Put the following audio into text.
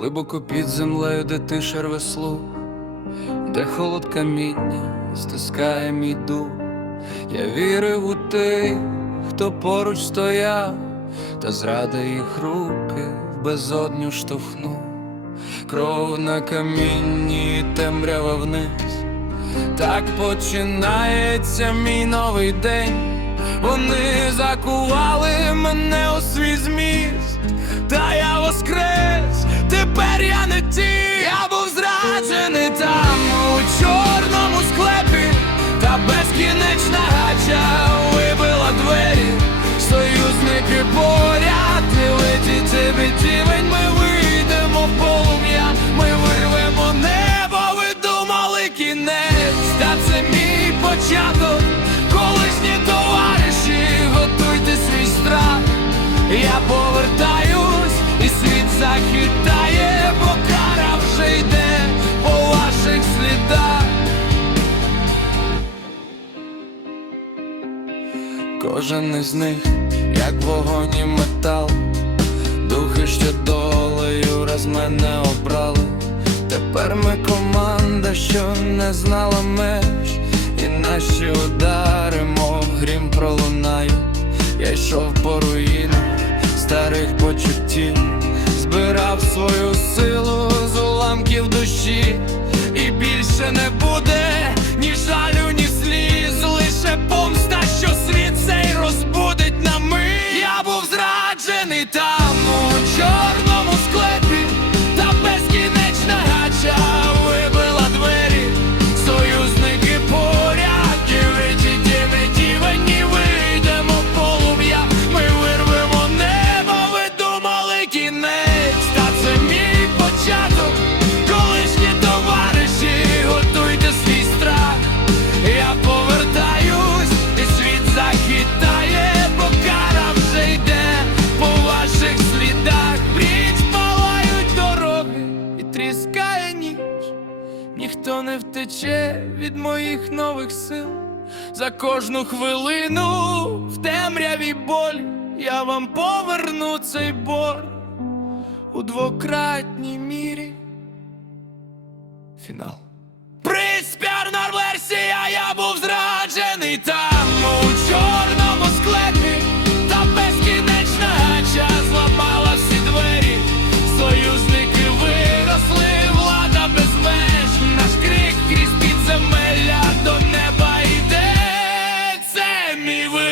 Глибоко під землею, де тиша рве слух, де холод каміння стискає мій дух. Я вірив у тих, хто поруч стояв, та зрада їх руки в безодню штовхнув. Кров на камінні, темрява вниз. Так починається мій новий день. Вони закували мене тепер я не ті. Я був зраджений там у чорному склепі, та безкінечна гача вибила двері. Союзники поряд, і летіти відтівень, ми вийдемо в полум'я, ми вирвемо небо, ви думали кінець, та це мій початок, колишні товариші, готуйте свій страх. Я повертаюсь, і світ захитає, Кожен із них, як вогонь і метал, духи, що долею раз мене обрали. Тепер ми команда, що не знала меж, і наші удари, мов грім пролунають. Я йшов по руїнах старих почуттів, збирав свою силу з уламків душі, і більше не Ніхто не втече від моїх нових сил. За кожну хвилину в темряві болі я вам поверну цей борг у двократній мірі. Фінал. Приспір Норверсія, я був зраджений там у чорному me with